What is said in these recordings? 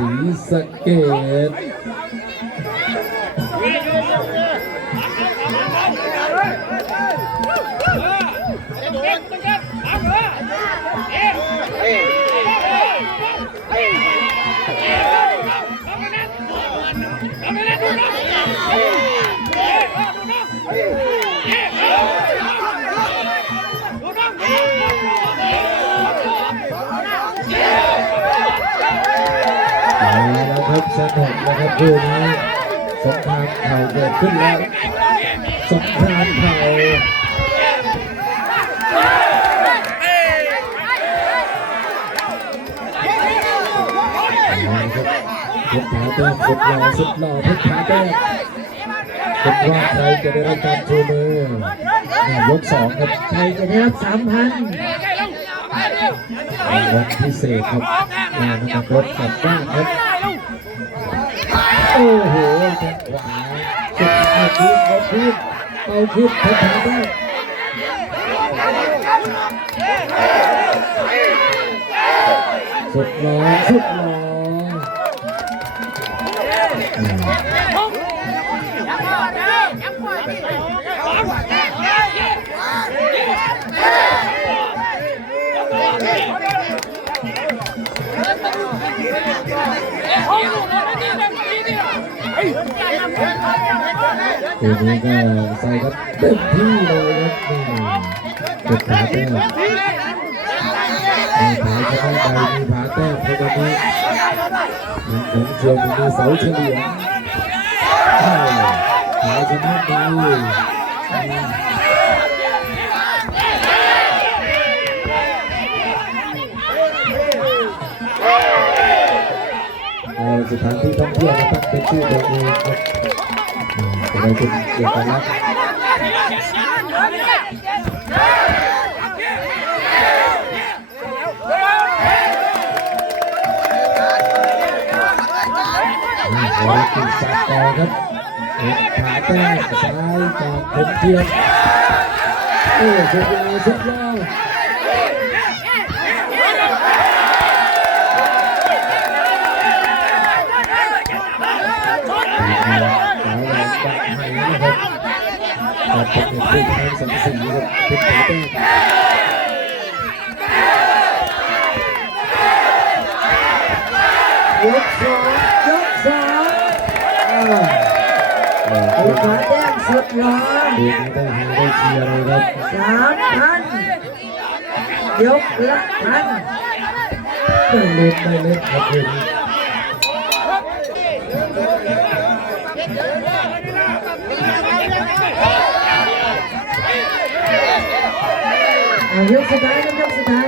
ศรีสะเกดเครับสนุกนะครับคู่นี้สงครามเข่าเกิดขึ้นแล้วสงครามเข่าเอาละครับเพชรผาแต้มสุดหล่อสุดหล่อเพชรผาแต้มคิดว่าใครจะได้รับการชูมือยกสองครับใครจะได้รับสามพันรางวัลพิเศษครับงานนะครับรถกลับบ้านครับ โอ้โหแข้งขวาสุดท้ายคืนเอาคืนเอาคืนพัฒนาได้สุดหล่อสุดหล่อ เกมนี้ก็ใส่ครับเต็มที่เลยครับนี่เก็บขาแต้มมีขาชนะใดมีขาแต้มเพราะวันนี้มันของชียงมีเสาเฉลียงอ้าวขาชนะไป สถานที่ท่องเที่ยวนะครับเป็นชื่อตัวเองครับอืมจะได้เป็นเอกลักษณ์นี่ขอกินสักต่อครับเอ็ดขาแต้มซ้ายจากผมเทียมโอ้สุดยอดสุดยอด แต่เป็นผู้แทนสังสีครับเป็นแต้มยกสองยกสองอ่าเออถูกขาแต้มสุดหล่อดูนี้ได้ฮาได้เชียร์เลยครับสามพันยกละพันได้เล่นได้เล่นครับคืนนี้เอา ยกสุดท้ายครับยกสุดท้าย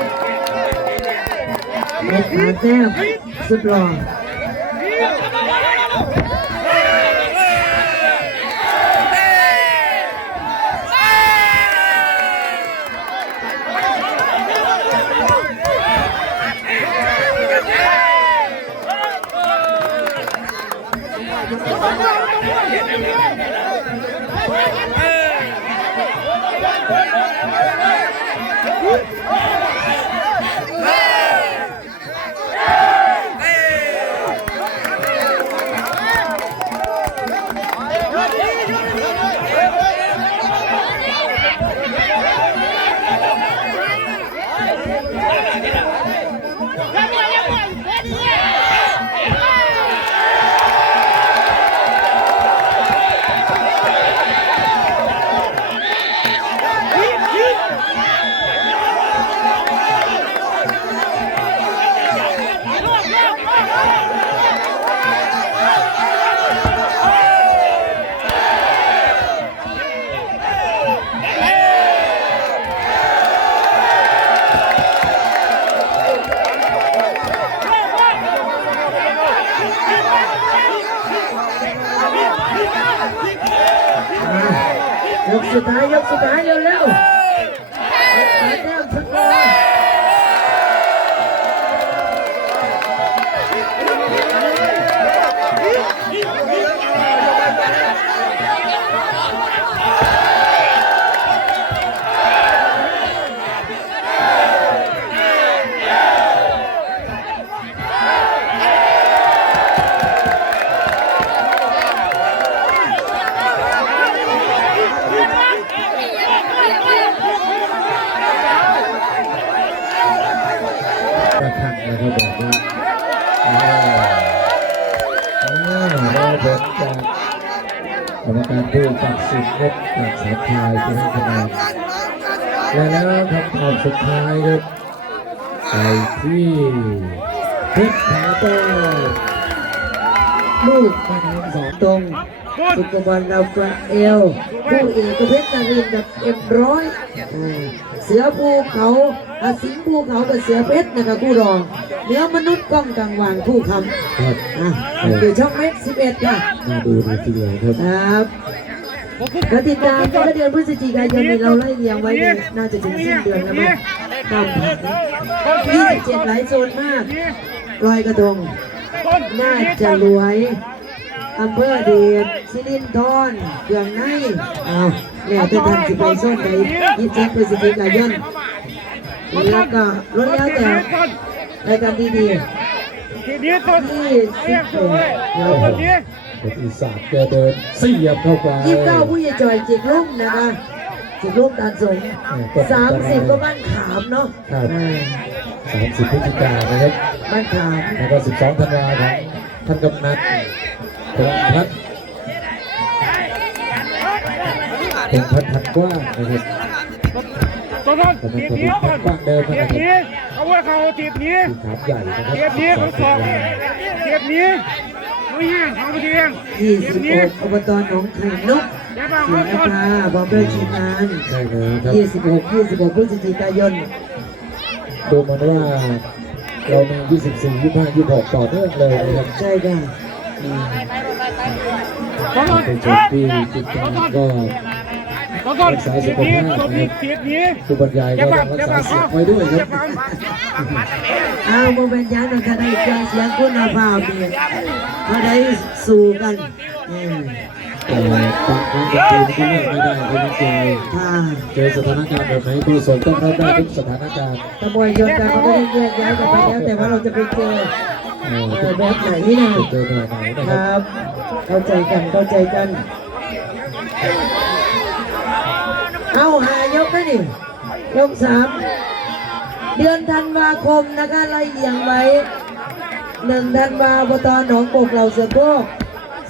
ยกขาแต้มสุดหล่อ สุดท้ายยกสุดท้ายเร็วเร็วๆ รมการผู้ตัดสินครับจากสามชายที่ให้คะแนนและแล้วคำตอบสุดท้ายครับไปที่เพชรผาแต้มลูกมาทางสองตรงสุกวันราฟาเอลผู้เอกเพชรนารินกับเอ็มร้อยเสือภูเขาอาสิงภูเขากับเสือเพชรนะครับผู้รองเนื้อมนุษย์กล้องกลางวานผู้คำครับอะอยู่ช่องเม็กสิบเอ็ดค่ะน่าดูดีทีเดียวครับครับ ก็ติดตามก็เดือนพฤศจิกายนนี้เราไล่เรียงไว้เนี่ยน่าจะถึงสิ้นเดือนแล้วมั้งตามแผน27หลายโซนมากลอยกระทงน่าจะรวยอำเภอเดชสิรินทรเกืองในอ้าวแล้วจะทำสิไปโซนไหน27พฤศจิกายนแล้วก็ลดแล้วแต่รายการดีทีนี้ต้นๆที่สิบเอ็ดต้นนี้ เป็นอีสานแกเดินเสียบเข้าไปยี่สิบเก้าผู้ใหญ่จอยจิกลุ่มนะคะจิกลุ่มตาสงสามสิบก็บ้านขามเนาะอ่าสามสิบพฤศจิกายนนะครับบ้านขามแล้วก็สิบสองธันวาของท่านกำนันพงษ์พัฒน์พงษ์พัฒน์ทันกว้างนะครับต้นนั้นทีนี้ก่อนทีนี้เอาไว้เขาทีนี้ทีมขามใหญ่นะครับทีนี้เขาสอบทีนี้ ไม่แห้งเขาไม่แห้งยี่ทีสิบนี้หกอบตหนองไข่นกเดี๋ยวมาศรีเขานก่อนภาบอมเบอร์ทีมงานใช่เลยครับยี่สิบหกยี่สิบหกพฤศจิกายนดูเหมันว่าเรามี 24 25 26 ต่อเนื่องเลยนะครับ ใช่ค่ะอืมต้นนั้นเป็นจุดที่จิตใจก็ ต้นนั้นทีนี้ต้นนี้ทีนี้ผู้บรรยายก็ต้องรักษาเสียงไว้ด้วยครับอ้าวโมเป็นยังนนจะได้เครื่องเสียงคุณภาพเนี่ยเขาได้สู่กันอืมแต่บางครั้งบางทีมันก็เลือกไม่ได้คือมันเจอค่ะเจอสถานการณ์แบบไหนครูสมต้องรับได้ทุกสถานการณ์ตะบอยยนต์กันเขาก็ได้แยกย้ายกันไปแล้วแต่ว่าเราจะไปเจอเออเออแบบไหนนะเจอแบบไหนนะคครัรับบเข้าใจกันเข้าใจกัน เอาหายกนะนี่ยกสามเดือนธันวาคมนะคะไล่เลียงไว้หนึ่งธันวาบตหนองปกเหล่าเสือโคก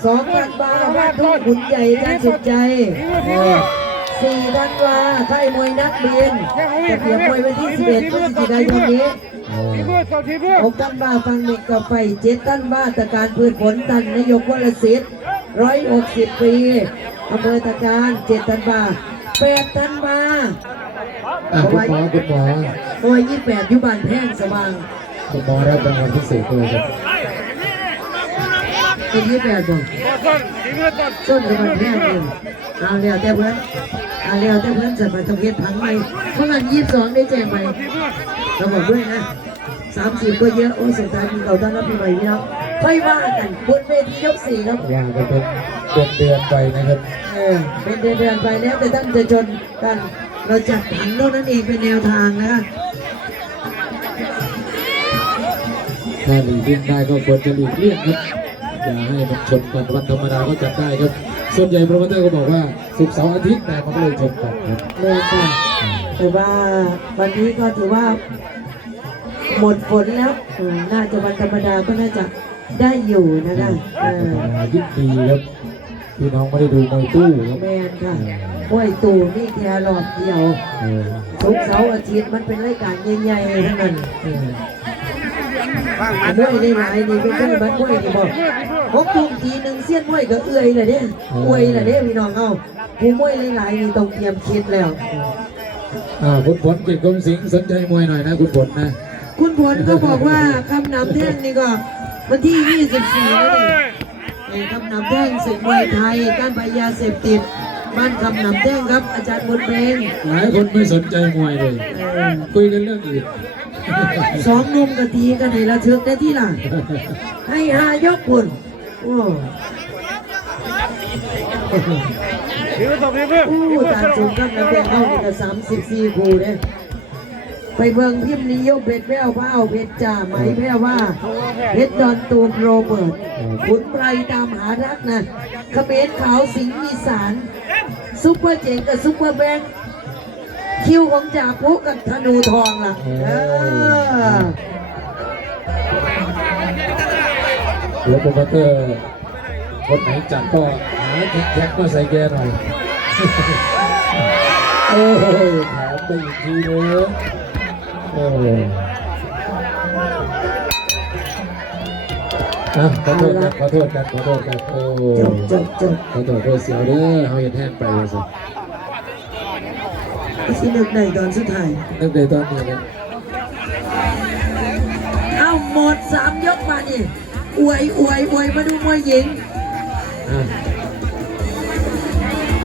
สองธันวาบ้านทุ่งขุนใหญ่ท่านสุดใจเออสี่ธันวาค่ายมวยนักเรียนจะเปรียบมวยวันที่สิบเอ็ดพฤศจิกายนนี้เออทีเพื่อต่อทีเพื่อหกตันบ้าฟังเด็กกับไฟเจ็ดตันบ้าตะการพืชผลตันนายกวรสิทธิ์ร้อยหกสิบปีอำเภอตะการเจ็ดตันบ้า แปดตันบ้าอะคุณหมอคุณหมอโอ้ยยี่แปดยุบานแพงสว่างคุณหมอรับรางวัลพิเศษด้วยครับเป็นยี่แปดบ่ต้นทีเพื่อต้นส้นกับานแพงอยู่เอาเรียวแต่เพื่อนเอาเรียวแต่เพื่อนจะมาทำเฮ็ดพังไหมเพราะงั้นยี่สิบสองได้แจ้งไปทีเพื่อเราบอกด้วยนะสามสิบก็เยอะโอ้ยสุดท้ายมีเราต้อนรับปีใหม่พี่น้อง ค่อยว่ากันบนเวทียกสี่ครับว่ากันเป็นเดือนเดือนๆไปนะครับเออเป็นเดือนๆไปแล้วแต่ท่านจะจนกันเราจัดผังเท่านั้นเองเป็นแนวทางนะคะถ้าหลีกเลี่ยงได้ก็ควรจะหลีกเลี่ยงครับอย่าให้มันชนกันวันธรรมดาก็จัดได้ครับ ส่วนใหญ่โปรโมเตอร์ก็บอกว่าศุกร์เสาร์อาทิตย์แต่มันก็เลยชนกันครับเลยค่ะแต่ว่าวันนี้ก็ถือว่า หมดฝนแล้วอืมน่าจะวันธรรมดาก็น่าจะ ได้อยู่นะคะเออยิ่งดีครับพี่น้องไม่ได้ดูมวยตู้ครับแมนค่ะห้วยตู่นี่แค่รอบเดียวเออทุกร์เสาร์อาทิตย์มันเป็นรายการใหญ่ๆทั้งนั้นเออมวยได้หลายนี่เป็นได้บัดมวยนี่บอกพกทุ่มทีหนึ่งเสี้ยนมวยก็เอื่อยเลยเนี่ยอวยเลยเนี่ยพี่น้องเอ้าผู้มวยหลายๆนี่ต้องเตรียมคิดแล้วอ่าคุณผลกิจกรมสิงห์สนใจมวยหน่อยนะคุณผลนะ คุณผลก็บอกว่าคำนำแท่งนี่ก็วันที่ 24แล้วนี่ในคำนำแท่งศึกมวยไทยการพยาเสพติด บ้านคำนำแท่งครับ อาจารย์บุญเพลงหลายคนไม่สนใจมวยเลยเออคุยกันเรื่องอื่นสองหนุ่มกะทีกันในระทึกได้ที่หลังให้หายกผลโอ้ทีเพื่อต่อทีเพื่ออู้ตาจุ่มกับน้ำแดงเข้านี่ก็สามสิบสี่คู่เนี่ย ไปเบิ่งพิมพ์นิยมเพชรแพ้วพ้าวเพชรจ่าไหมแพ้วว่าเพชรดอนตูนโรเบิร์ตขุนไพรตามหารักนะเขมรขาวสิงห์อีสานซุปเปอร์เจ๋งกับซุปเปอร์แบงค์คิวของจ่าพุกับธนูทองล่ะเออแล้วโปรโมเตอร์คนไหนจัดก็หาแท็กๆมาใส่แกหน่อย โอ้โหถามไปอีกทีเลย โอ้อะขอโทษกันขอโทษกันขอโทษกันโอ้จบจบจบขอโทษเพื่อเสียวเด้อเขาเห็นแห้งไปเลยสิที่นึกในตอนสุดท้ายตั้งแต่ตอนนี้นะเอ้าหมดสามยกมานี่อวยอวยอวยมาดูมวยหญิงอะ